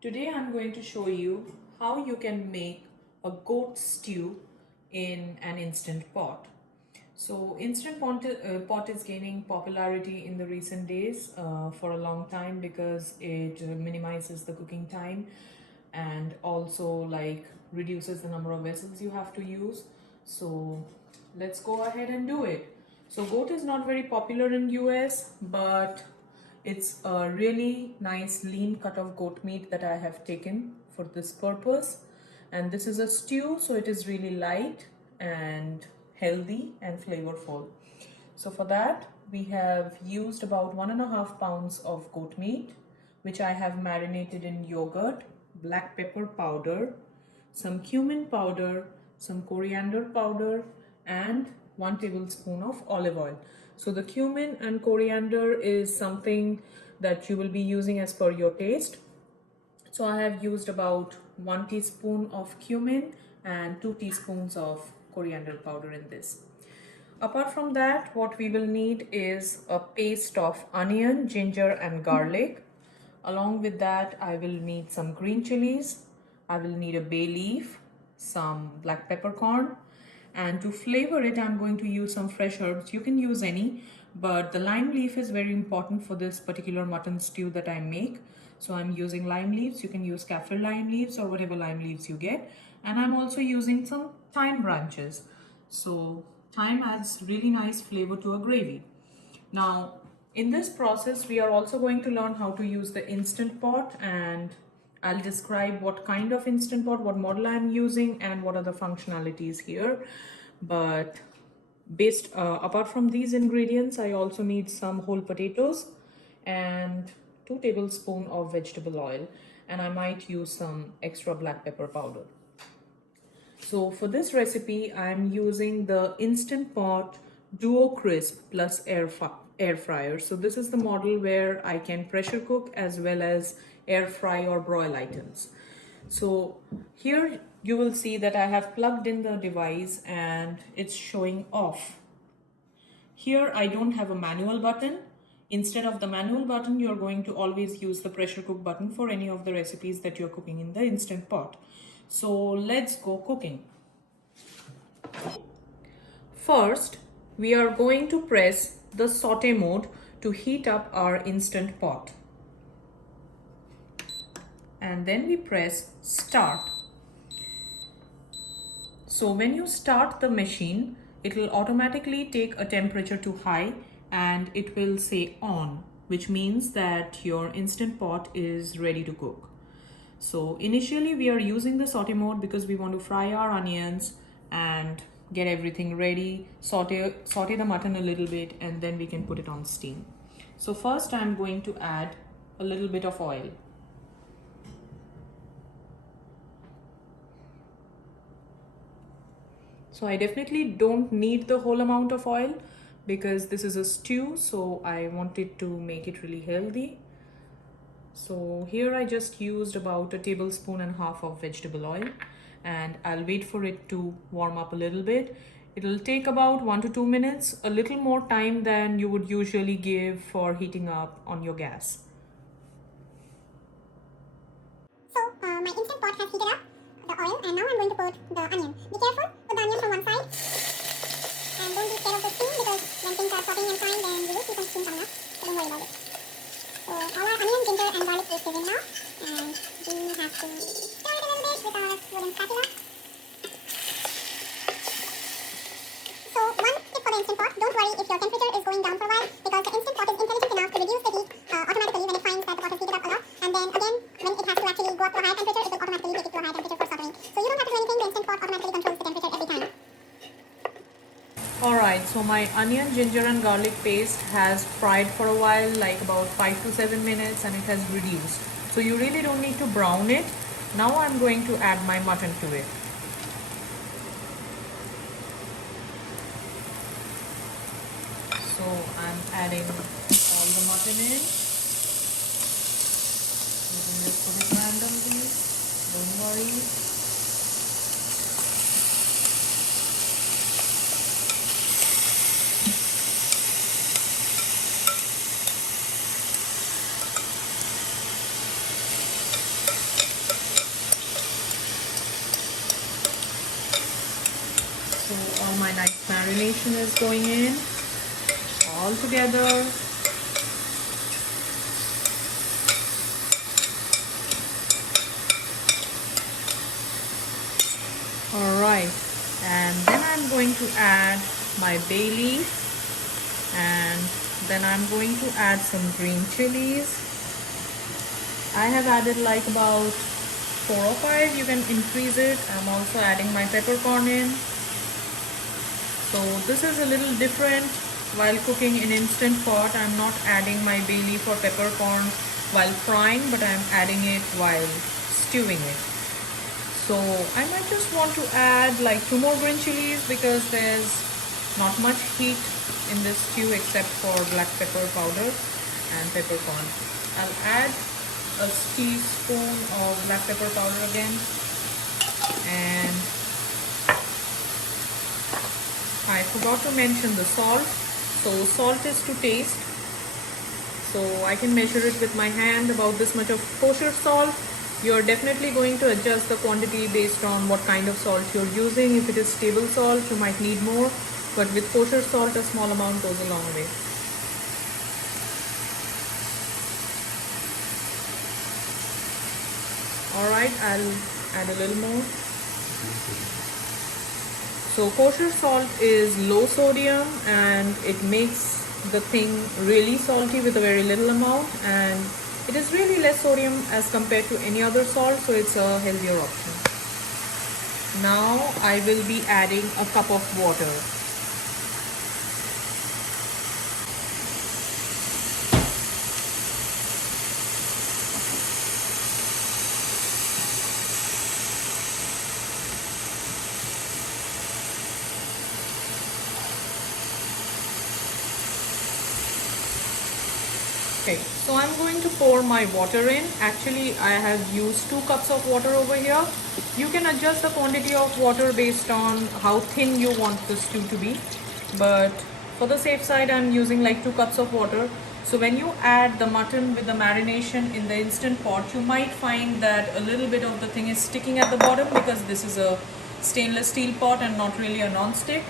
Today I'm going to show you how you can make a goat stew in an instant pot. So pot is gaining popularity in the recent days for a long time because it minimizes the cooking time and also like reduces the number of vessels you have to use. So let's go ahead and do it. So goat is not very popular in US, but it's a really nice lean cut of goat meat that I have taken for this purpose. And this is a stew, so it is really light and healthy and flavorful. So for that, we have used about 1.5 pounds of goat meat, which I have marinated in yogurt, black pepper powder, some cumin powder, some coriander powder, and 1 tablespoon of olive oil. So the cumin and coriander is something that you will be using as per your taste. So I have used about 1 teaspoon of cumin and 2 teaspoons of coriander powder in this. Apart from that, what we will need is a paste of onion, ginger and garlic. Along with that, I will need some green chilies. I will need a bay leaf, some black peppercorn, and to flavor it, I'm going to use some fresh herbs. You can use any, but the lime leaf is very important for this particular mutton stew that I make. So I'm using lime leaves. You can use kaffir lime leaves or whatever lime leaves you get. And I'm also using some thyme branches. So thyme adds really nice flavor to a gravy. Now, in this process, we are also going to learn how to use the Instant Pot, and I'll describe what kind of Instant Pot, what model I'm using, and what are the functionalities here. But apart from these ingredients, I also need some whole potatoes and 2 tablespoons of vegetable oil, and I might use some extra black pepper powder. So for this recipe, I'm using the Instant Pot Duo Crisp plus air fryer. So this is the model where I can pressure cook as well as air fry or broil items. So here you will see that I have plugged in the device and it's showing off. Here I don't have a manual button. Instead of the manual button, you're going to always use the pressure cook button for any of the recipes that you're cooking in the Instant Pot. So let's go cooking. First, we are going to press the saute mode to heat up our Instant Pot. And then we press start. So when you start the machine, it will automatically take a temperature to high and it will say on, which means that your Instant Pot is ready to cook. So initially we are using the saute mode because we want to fry our onions and get everything ready, saute the mutton a little bit, and then we can put it on steam. So first I'm going to add a little bit of oil. So I definitely don't need the whole amount of oil because this is a stew, so I wanted to make it really healthy. So here I just used about 1.5 tablespoons of vegetable oil, and I'll wait for it to warm up a little bit. It'll take about 1 to 2 minutes, a little more time than you would usually give for heating up on your gas. So my Instant Pot has heated up the oil, and now I'm going to put the onion. Be careful, put the onion from one side and don't be scared of the steam because when things are chopping and frying then you will see some steam coming up, so don't worry about it. So all our onion, ginger and garlic paste is in now, and we have to stir it a little bit with our wooden spatula. So one tip for the Instant Pot, don't worry if your temperature is going down for a while because the Instant Pot is intelligent enough to reduce the heat automatically when it finds that the pot has heated up a lot, and then again when it has to actually go up to a higher temperature, it will automatically take it to a higher temperature for sauteing. So you don't have to do anything, the Instant Pot automatically controls the temperature every time. Alright, so my onion, ginger and garlic paste has fried for a while, like about 5 to 7 minutes, and it has reduced. So you really don't need to brown it. Now I'm going to add my mutton to it. So I'm adding all the mutton in. You can just put it randomly, don't worry. marination is going in all together. Alright, and then I'm going to add my bay leaf, and then I'm going to add some green chilies. I have added like about 4 or 5. You can increase it. I'm also adding my peppercorn in. So this is a little different while cooking in instant pot. I'm not adding my bay leaf or peppercorn while frying, but I'm adding it while stewing it. So I might just want to add like 2 more green chilies because there's not much heat in this stew except for black pepper powder and peppercorn. I'll add a teaspoon of black pepper powder again, and I forgot to mention the salt. So salt is to taste. So I can measure it with my hand, about this much of kosher salt. You're definitely going to adjust the quantity based on what kind of salt you're using. If it is table salt, you might need more, but with kosher salt, a small amount goes a long way. Alright, I'll add a little more. So kosher salt is low sodium and it makes the thing really salty with a very little amount, and it is really less sodium as compared to any other salt, so it's a healthier option. Now I will be adding a cup of water. Okay, so I'm going to pour my water in. Actually, I have used 2 cups of water over here. You can adjust the quantity of water based on how thin you want the stew to be. But for the safe side, I'm using like 2 cups of water. So when you add the mutton with the marination in the instant pot, you might find that a little bit of the thing is sticking at the bottom because this is a stainless steel pot and not really a non-stick.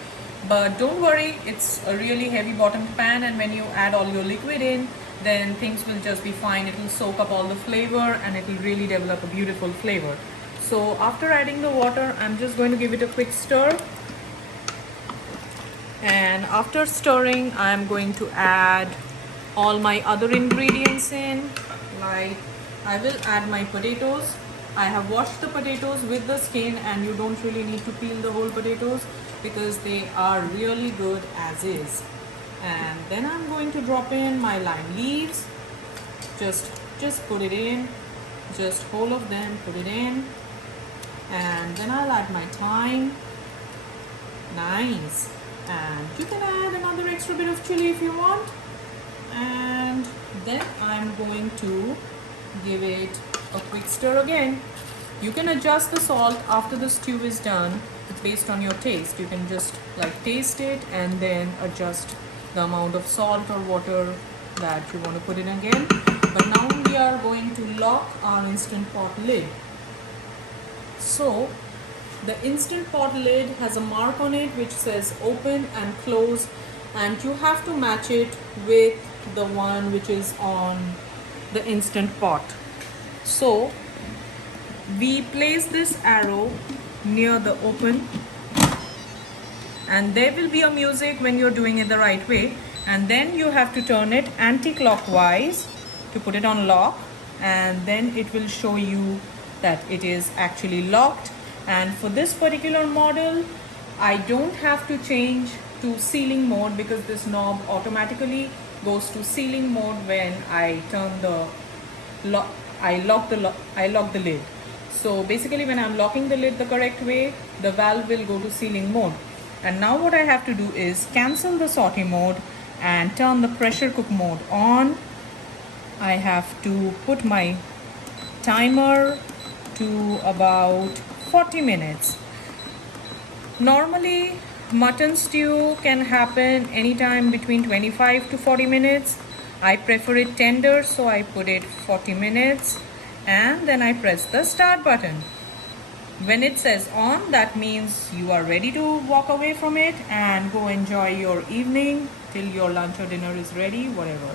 But don't worry, it's a really heavy bottomed pan, and when you add all your liquid in, then things will just be fine. It will soak up all the flavor and it will really develop a beautiful flavor. So after adding the water, I'm just going to give it a quick stir. And after stirring, I'm going to add all my other ingredients in. Like, I will add my potatoes. I have washed the potatoes with the skin, and you don't really need to peel the whole potatoes because they are really good as is. And then I'm going to drop in my lime leaves. Just put it in, just whole of them, put it in. And then I'll add my thyme. Nice. And you can add another extra bit of chili if you want. And then I'm going to give it a quick stir again. You can adjust the salt after the stew is done. It's based on your taste. You can just like taste it and then adjust the amount of salt or water that you want to put in again. But now we are going to lock our instant pot lid. So the instant pot lid has a mark on it which says open and close, and you have to match it with the one which is on the instant pot. So we place this arrow near the open, and there will be a music when you're doing it the right way, and then you have to turn it anti-clockwise to put it on lock, and then it will show you that it is actually locked. And for this particular model, I don't have to change to sealing mode because this knob automatically goes to sealing mode when I turn the lock. I lock the lid. So basically, when I'm locking the lid the correct way, the valve will go to sealing mode. And now what I have to do is cancel the saute mode and turn the pressure cook mode on. I have to put my timer to about 40 minutes. Normally, mutton stew can happen anytime between 25 to 40 minutes. I prefer it tender, so I put it 40 minutes and then I press the start button. When it says on, that means you are ready to walk away from it and go enjoy your evening till your lunch or dinner is ready, whatever.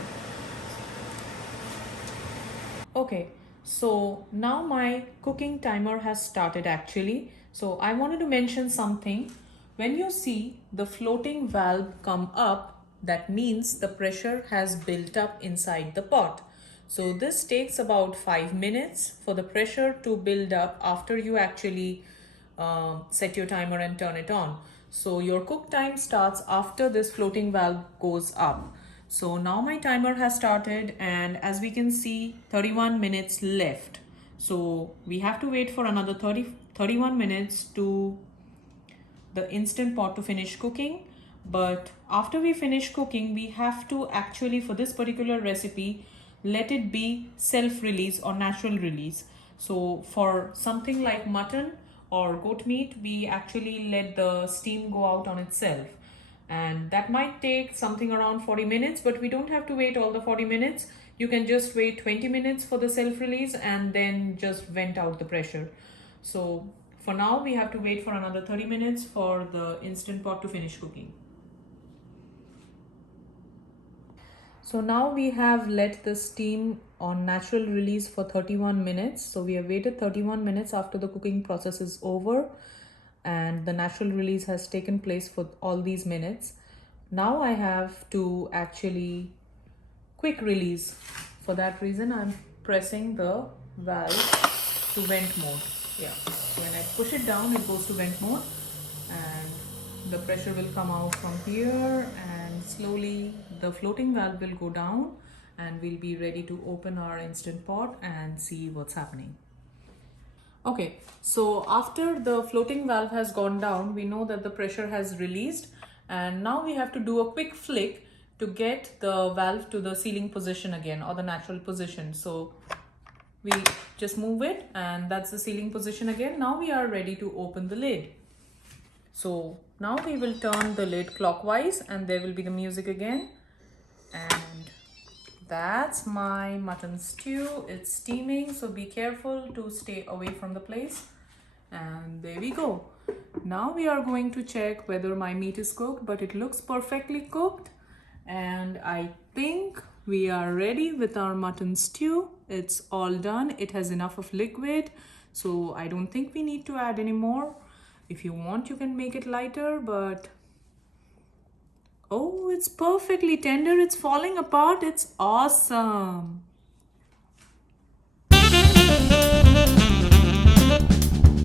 Okay, so now my cooking timer has started actually. So I wanted to mention something. When you see the floating valve come up, that means the pressure has built up inside the pot. So this takes about 5 minutes for the pressure to build up after you actually set your timer and turn it on. So your cook time starts after this floating valve goes up. So now my timer has started and as we can see 31 minutes left. So we have to wait for another 31 minutes to the instant pot to finish cooking. But after we finish cooking, we have to actually, for this particular recipe, let it be self-release or natural release. So for something like mutton or goat meat, we actually let the steam go out on itself. And that might take something around 40 minutes, but we don't have to wait all the 40 minutes. You can just wait 20 minutes for the self-release and then just vent out the pressure. So for now, we have to wait for another 30 minutes for the instant pot to finish cooking. So now we have let the steam on natural release for 31 minutes. So we have waited 31 minutes after the cooking process is over and the natural release has taken place for all these minutes. Now I have to actually quick release. For that reason, I'm pressing the valve to vent mode. Yeah, so when I push it down, it goes to vent mode and the pressure will come out from here and slowly the floating valve will go down and we'll be ready to open our instant pot and see what's happening. Okay, so after the floating valve has gone down, we know that the pressure has released and now we have to do a quick flick to get the valve to the sealing position again or the natural position. So we just move it and that's the sealing position again. Now we are ready to open the lid. So now we will turn the lid clockwise and there will be the music again. And that's my mutton stew. It's steaming, so be careful to stay away from the place. And there we go. Now we are going to check whether my meat is cooked, but it looks perfectly cooked. And I think we are ready with our mutton stew. It's all done. It has enough of liquid, so I don't think we need to add any more. If you want, you can make it lighter, but oh, it's perfectly tender. It's falling apart. It's awesome.